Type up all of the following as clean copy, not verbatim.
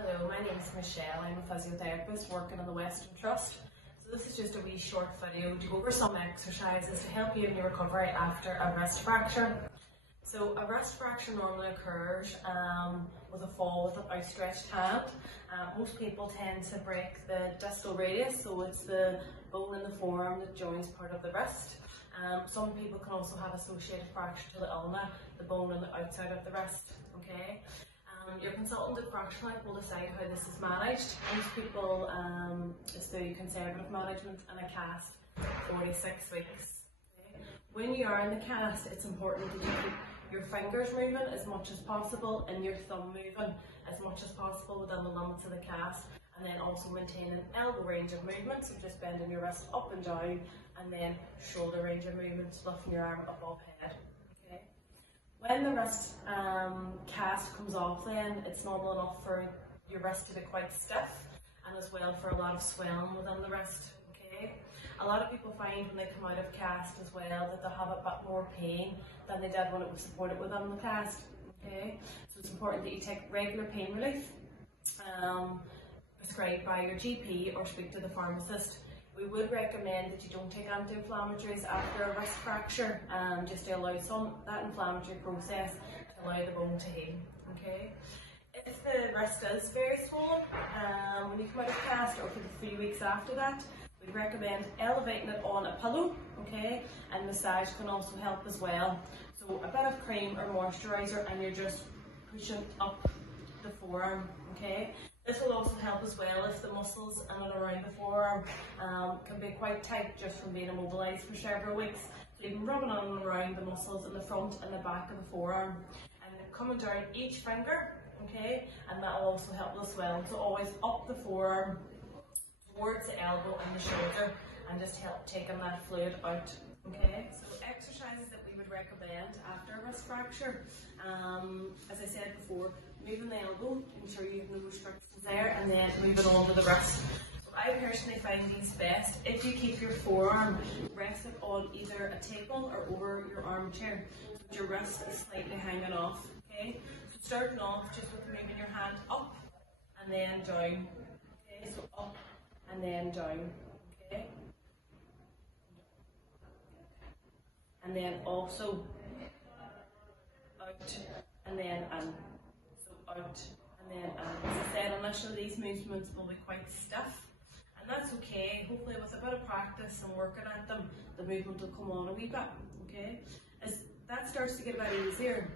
Hello, my name is Michelle. I'm a physiotherapist working in the Western Trust. So this is just a wee short video to go over some exercises to help you in your recovery after a wrist fracture. So a wrist fracture normally occurs with a fall with an outstretched hand. Most people tend to break the distal radius, so it's the bone in the forearm that joins part of the wrist. Some people can also have associated fracture to the ulna, the bone on the outside of the wrist. Okay. Your consultant at Fracture Clinic will decide how this is managed. Most people, it's through conservative management and a cast 46 weeks. Okay. When you are in the cast, it's important that you keep your fingers moving as much as possible and your thumb moving as much as possible within the limits of the cast, and then also maintain an elbow range of movement, so just bending your wrist up and down, and then shoulder range of movement, lifting your arm above head. Okay. When the wrist cast comes off, then it's normal enough for your wrist to be quite stiff, and as well for a lot of swelling within the wrist. Okay. A lot of people find when they come out of cast as well that they have a bit more pain than they did when it was supported within the cast. Okay. So it's important that you take regular pain relief prescribed by your GP or speak to the pharmacist. We would recommend that you don't take anti-inflammatories after a wrist fracture, just to allow that inflammatory process to allow the bone to heal. Okay. If the wrist is very swollen, when you come out of cast or for the few weeks after that, we recommend elevating it on a pillow. Okay, and massage can also help as well. So a bit of cream or moisturiser, and you're just pushing up the forearm. Okay. This will also help as well if the muscles in and around the forearm can be quite tight just from being immobilised for several weeks. So you can rub it on and around the muscles in the front and the back of the forearm, and then coming down each finger, okay, and that will also help with swelling. So always up the forearm towards the elbow and the shoulder, and just help taking that fluid out. Okay, so exercises that we would recommend after a wrist fracture, as I said before, moving the elbow, ensure you have no restrictions there, and then moving on to the wrist. So I personally find these best if you keep your forearm rested on either a table or over your armchair, so that your wrist is slightly hanging off. Okay, so starting off just with moving your hand up and then down. Okay, so up and then down. Okay, and then also out and then in. Out and then as I said, initially these movements will be quite stiff, and that's okay. Hopefully with a bit of practice and working at them, the movement will come on a wee bit. Okay, as that starts to get a bit easier,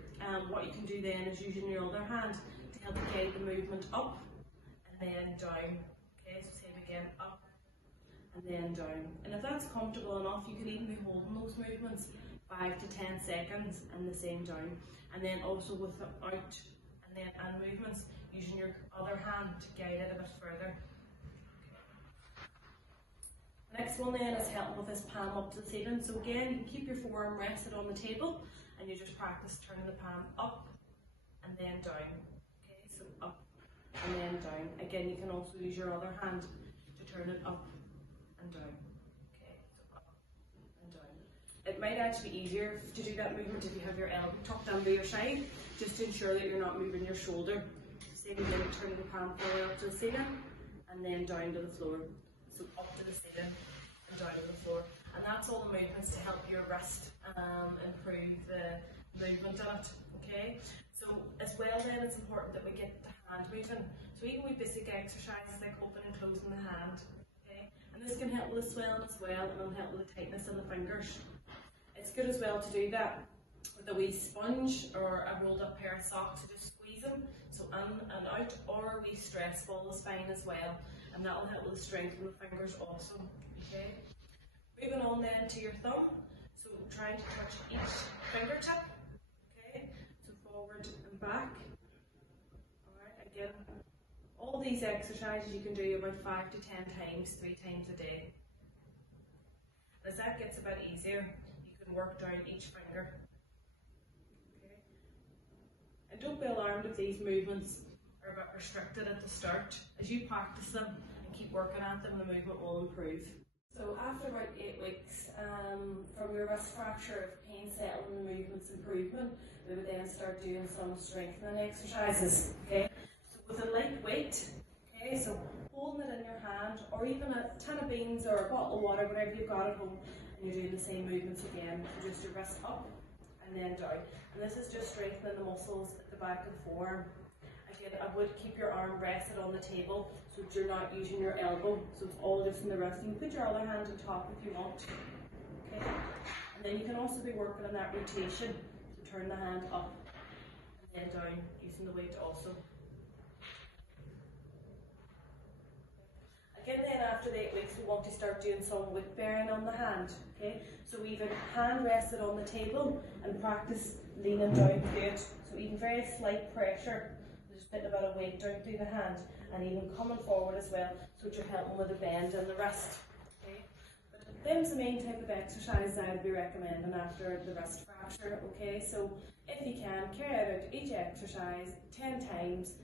what you can do then is using your other hand to help guide the movement up and then down. Okay, so same again, up and then down, and if that's comfortable enough, you can even be holding those movements 5 to 10 seconds and the same down, and then also with the out and then movements, using your other hand to guide it a bit further. The next one then is helping with this palm up to the ceiling. So again, you can keep your forearm rested on the table, and you just practice turning the palm up and then down. Okay, so up and then down. Again, you can also use your other hand to turn it up and down. Okay, so up and down. It might actually be easier to do that movement if you have your elbow tucked under your side, just to ensure that you're not moving your shoulder. Same again, turning the palm forward up to the ceiling and then down to the floor. So up to the ceiling and down to the floor. And that's all the movements to help your wrist improve the movement in it. Okay? So as well then, it's important that we get the hand moving. So even with basic exercises like opening and closing the hand. Okay? And this can help with the swelling as well, and it'll help with the tightness in the fingers. It's good as well to do that with a wee sponge or a rolled up pair of socks, to just squeeze them, so in and out, or a wee stress ball the spine as well, and that will help with the strength in the fingers also. Okay. Moving on then to your thumb, so trying to touch each fingertip. Okay, so forward and back. Alright, again, all these exercises you can do about 5 to 10 times, 3 times a day. As that gets a bit easier, you can work down each finger. Okay. And don't be alarmed if these movements are a bit restricted at the start. As you practice them and keep working at them, the movement will improve. So after about 8 weeks from your wrist fracture, if pain settling and the movements improvement, we would then start doing some strengthening exercises. Okay. So with a light weight, tin of beans or a bottle of water, whatever you've got at home, and you're doing the same movements again. So just your wrist up and then down. And this is just strengthening the muscles at the back of the forearm. Again, I would keep your arm rested on the table so that you're not using your elbow. So it's all just in the wrist. You can put your other hand on top if you want. Okay. And then you can also be working on that rotation. So turn the hand up and then down, using the weight also. Again, then after the 8 weeks, we want to start doing some weight bearing on the hand. Okay, so even hand rested on the table and practice leaning down through it. So even very slight pressure, just putting a bit of weight down through the hand, and even coming forward as well, so that you're helping with a bend in the wrist. Okay, but them's the main type of exercise I would be recommending after the wrist fracture. Okay, so if you can, carry out each exercise 10 times.